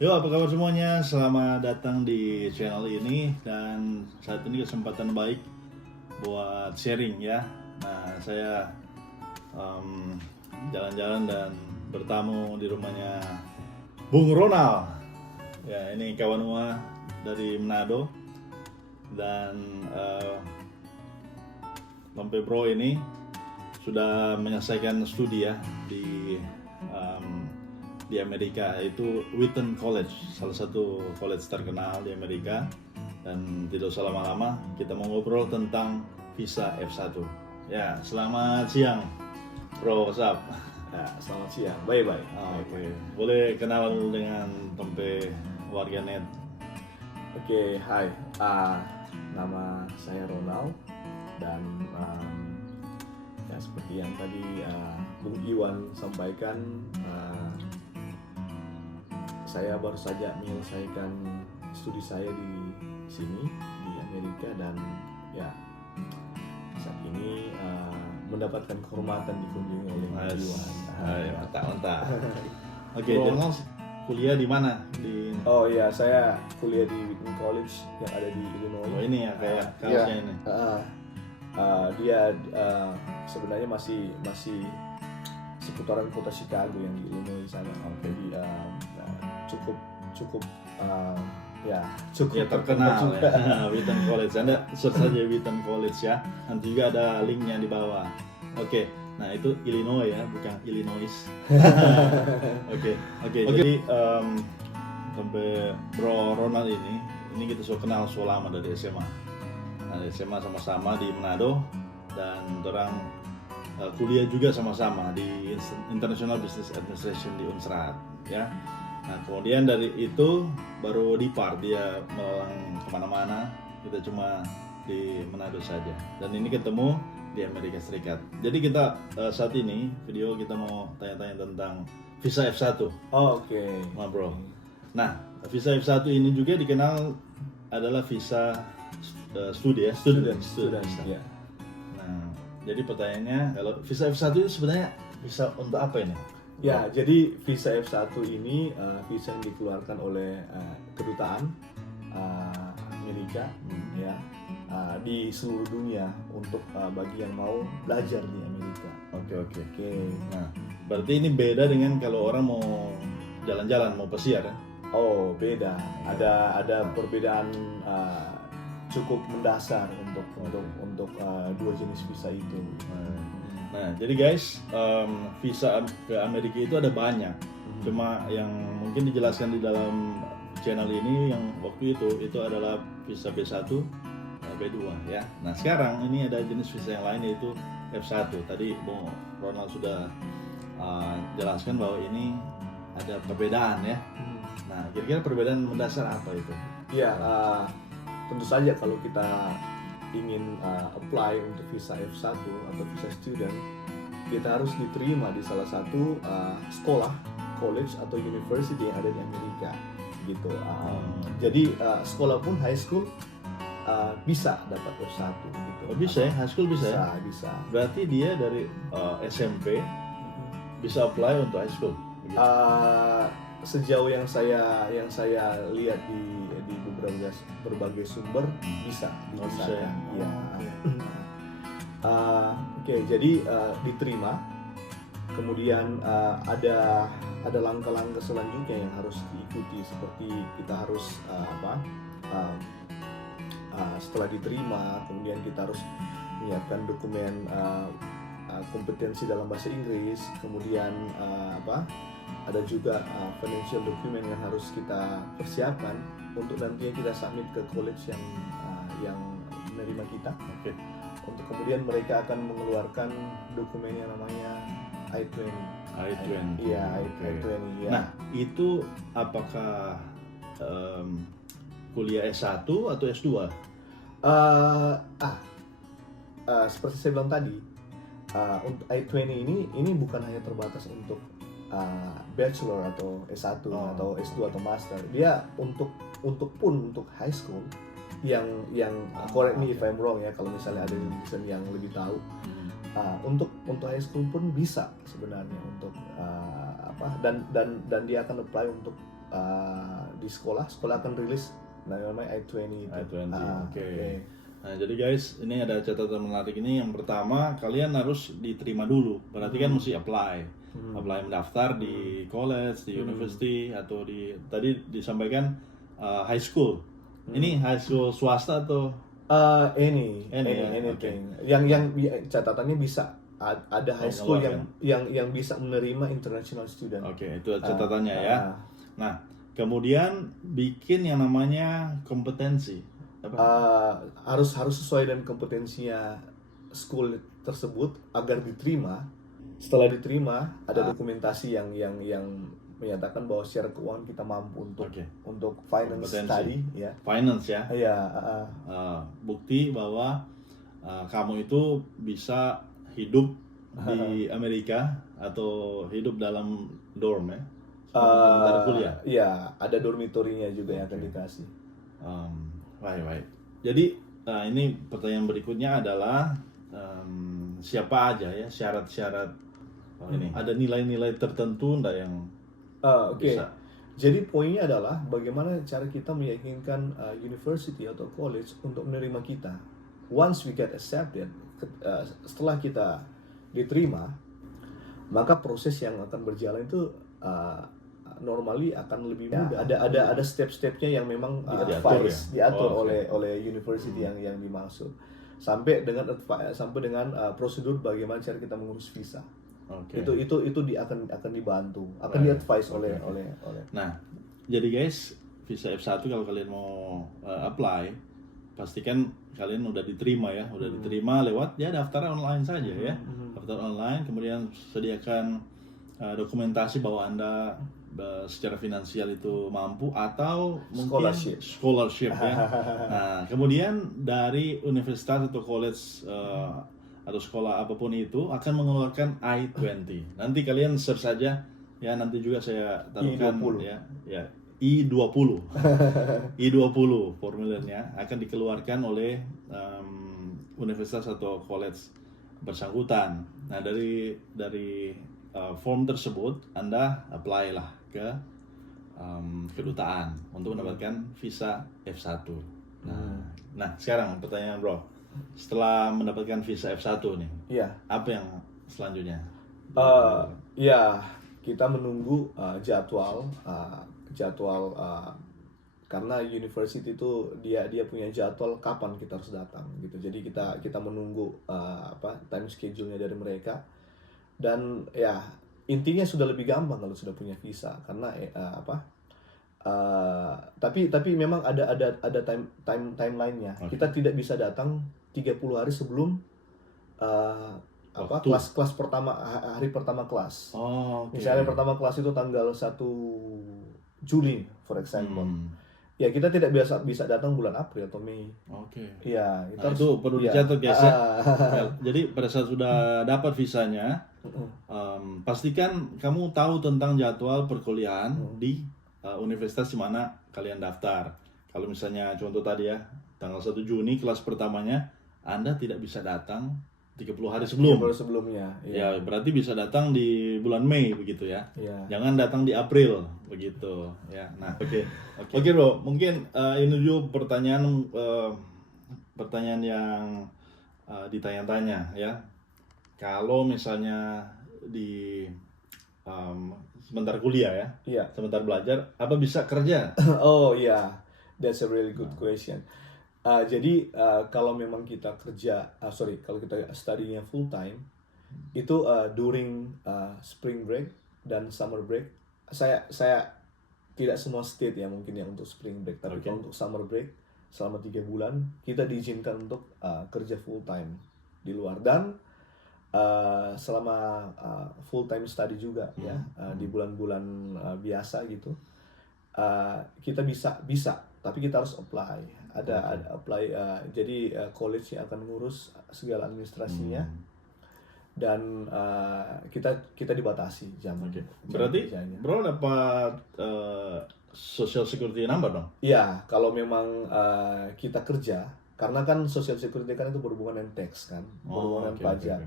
Yo, apa kabar semuanya? Selamat datang di channel ini dan saat ini kesempatan baik buat sharing ya. Nah, saya em, jalan-jalan dan bertamu di rumahnya Bung Ronald. Ya, ini kawan Ua dari Manado dan Tompe Bro ini sudah menyelesaikan studi ya di Amerika, yaitu Wheaton College, salah satu college terkenal di Amerika. Dan tidak usah lama-lama, kita mau ngobrol tentang visa F1. Ya, selamat siang Bro, what's up? Ya, selamat siang. Bye-bye. Oke. Boleh kenalan dulu dengan Tompe warganet. Oke, hai. Nama saya Ronald dan ya seperti yang tadi Bung Iwan sampaikan, saya baru saja menyelesaikan studi saya di sini di Amerika dan ya saat ini mendapatkan kehormatan dikunjungi oleh Bung Iwan. Mantap. Oke, Ronald kuliah di mana? Oh iya, saya kuliah di Wheaton College yang ada di Illinois. Oh, ini ya kayak kaosnya ini. Dia sebenarnya masih seputaran kota Chicago yang di Illinois sana. Jadi cukup Ya terkenal ya. Wheaton College. Anda search saja Wheaton College ya. Nanti juga ada linknya di bawah. Oke. Nah, itu Illinois ya, bukan Illinois. Oke. Jadi sampai Bro Ronald ini kita sudah kenal so lama dari SMA. Nah, dari SMA sama-sama di Manado dan orang kuliah juga sama-sama di International Business Administration di Unsrat ya. Nah, kemudian dari itu baru depart, dia melalang kemana-mana, kita cuma di Manado saja. Dan ini ketemu di Amerika Serikat. Jadi kita saat ini video kita mau tanya-tanya tentang visa F1. Oh, oke. Ma bro. Nah, visa F1 ini juga dikenal adalah visa studi ya, student. Ya. Nah, jadi pertanyaannya, kalau visa F1 itu sebenarnya visa untuk apa ini? Ya, jadi visa F1 ini visa yang dikeluarkan oleh kedutaan Amerika ya di seluruh dunia untuk bagi yang mau belajar di Amerika. Oke. Nah, berarti ini beda dengan kalau orang mau jalan-jalan, mau pesiar ya? Oh, beda. Ada perbedaan cukup mendasar untuk dua jenis visa itu. Nah, jadi guys, visa ke Amerika itu ada banyak. Cuma yang mungkin dijelaskan di dalam channel ini yang waktu itu adalah visa B1, B2 ya. Nah, sekarang ini ada jenis visa yang lain yaitu F1. Tadi Bung Ronald sudah jelaskan bahwa ini ada perbedaan ya. Nah, kira-kira perbedaan mendasar apa itu? Ya, tentu saja kalau kita ingin apply untuk visa F1 atau visa student, kita harus diterima di salah satu sekolah, college atau university yang ada di Amerika gitu. Jadi sekolah pun high school bisa dapat F1 gitu. Oh, bisa ya, high school bisa ya? Bisa. Berarti dia dari SMP bisa apply untuk high school. Begitu. Sejauh yang saya lihat di berbagai sumber bisa ya? Iya. Oke, jadi diterima. Kemudian ada langkah-langkah selanjutnya yang harus diikuti, seperti kita harus setelah diterima, kemudian kita harus menyiapkan dokumen kompetensi dalam bahasa Inggris, kemudian ada juga financial document yang harus kita persiapkan untuk nantinya kita submit ke college yang menerima kita. Oke. Untuk kemudian mereka akan mengeluarkan dokumen yang namanya I-20. Iya, I-20. Ya. Nah, itu apakah kuliah S1 atau S2? Seperti saya bilang tadi, untuk I-20 ini bukan hanya terbatas untuk bachelor atau S1 atau S2 atau master. Dia untuk high school yang correct me if I'm wrong ya, kalau misalnya ada yang lebih tahu. Untuk high school pun bisa sebenarnya untuk dan dia akan apply untuk di sekolah akan rilis namanya I-20 itu. I-20, oke. Oke. Nah, jadi guys, ini ada catatan menarik ini. Yang pertama, kalian harus diterima dulu. Berarti kan mesti apply. Apply mendaftar di college, di university, atau tadi disampaikan high school. Ini high school swasta atau Anything. Yang catatannya bisa ada high school keluar, yang bisa menerima international student. Oke, itu catatannya ya. Nah, kemudian bikin yang namanya kompetensi. Harus sesuai dengan kompetensinya school tersebut agar diterima. Setelah diterima ada dokumentasi yang menyatakan bahwa secara keuangan kita mampu untuk finance study ya. Finance ya. Iya. Bukti bahwa kamu itu bisa hidup di Amerika atau hidup dalam dorm ya. Sementara kuliah. Iya, ada dormitorinya juga yang akan dikasih. Baik. Jadi ini pertanyaan berikutnya adalah siapa aja ya syarat-syarat ini? Ada nilai-nilai tertentu enggak yang bisa? Jadi poinnya adalah bagaimana cara kita meyakinkan university atau college untuk menerima kita. Once we get accepted, setelah kita diterima, maka proses yang akan berjalan itu normally akan lebih mudah. Ada step-stepnya yang memang diatur oleh university yang dimaksud. Sampai dengan prosedur bagaimana cara kita mengurus visa. Itu akan dibantu, akan di-advise oleh. Nah, jadi guys, visa F1 kalau kalian mau apply, pastikan kalian udah diterima ya, diterima lewat ya daftar online saja ya. Daftar online, kemudian sediakan dokumentasi bahwa Anda secara finansial itu mampu atau mungkin scholarship ya. Nah, kemudian dari universitas atau college atau sekolah apapun itu akan mengeluarkan I-20. Nanti kalian search saja ya, nanti juga saya taruhkan ya I-20. I-20 formulirnya akan dikeluarkan oleh universitas atau college bersangkutan. Nah, dari form tersebut Anda apply lah ke kedutaan untuk mendapatkan visa F1. Nah, sekarang pertanyaan bro, setelah mendapatkan visa F1 nih, apa yang selanjutnya? Kita menunggu jadwal karena university itu dia punya jadwal kapan kita harus datang gitu. Jadi kita menunggu time schedule-nya dari mereka. Dan ya intinya sudah lebih gampang kalau sudah punya visa karena tapi memang ada timeline-nya. Kita tidak bisa datang 30 hari sebelum kelas pertama, hari pertama kelas. Misalnya pertama kelas itu tanggal 1 Juli for example. Ya kita tidak bisa datang bulan April atau Mei. Ya, itu perlu dicatat guys ya. Jadi pada saat sudah dapat visanya, pastikan kamu tahu tentang jadwal perkuliahan di universitas di mana kalian daftar. Kalau misalnya contoh tadi ya, tanggal 1 Juni kelas pertamanya, Anda tidak bisa datang 30 hari sebelumnya. Ya, berarti bisa datang di bulan Mei begitu ya. Jangan datang di April begitu ya. Nah, oke bro, mungkin ini dulu pertanyaan yang ditanya-tanya ya. Kalau misalnya di sebentar kuliah ya, sebentar belajar, apa bisa kerja? That's a really good question. Jadi kalau memang kita kalau kita study-nya full time, itu during spring break dan summer break, saya tidak semua state ya mungkin yang untuk spring break, tapi kalau untuk summer break selama 3 bulan kita diizinkan untuk kerja full time di luar. Dan selama full time study juga ya di bulan-bulan biasa gitu, kita bisa tapi kita harus apply. Ada apply, jadi college yang akan ngurus segala administrasinya. Dan kita dibatasi jam. Berarti bro dapat social security number dong? Iya, kalau memang kita kerja, karena kan social security kan itu berhubungan dengan tax kan, berhubungan dengan pajak.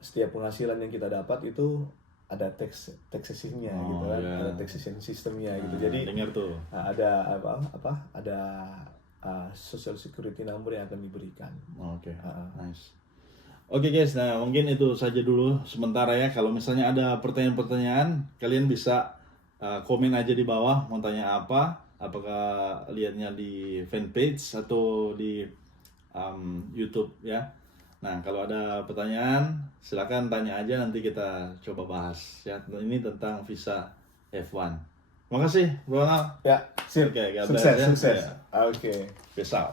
Setiap penghasilan yang kita dapat itu ada taxation-nya Oh, gitu kan, iya. ada taxation sistemnya gitu. Nah, Jadi dengar tuh. ada ada social security number yang akan diberikan. Oke, Ah. nice. Oke guys, nah mungkin itu saja dulu sementara ya. Kalau misalnya ada pertanyaan-pertanyaan, kalian bisa komen aja di bawah mau tanya apa. Apakah lihatnya di fanpage atau di YouTube ya. Nah kalau ada pertanyaan, silakan tanya aja, nanti kita coba bahas ya. Ini tentang visa F1. Makasih, Bro Ronald. Ya, sip. Oke, God bless, Sukses, ya. sukses. Ya. Oke. Peace out.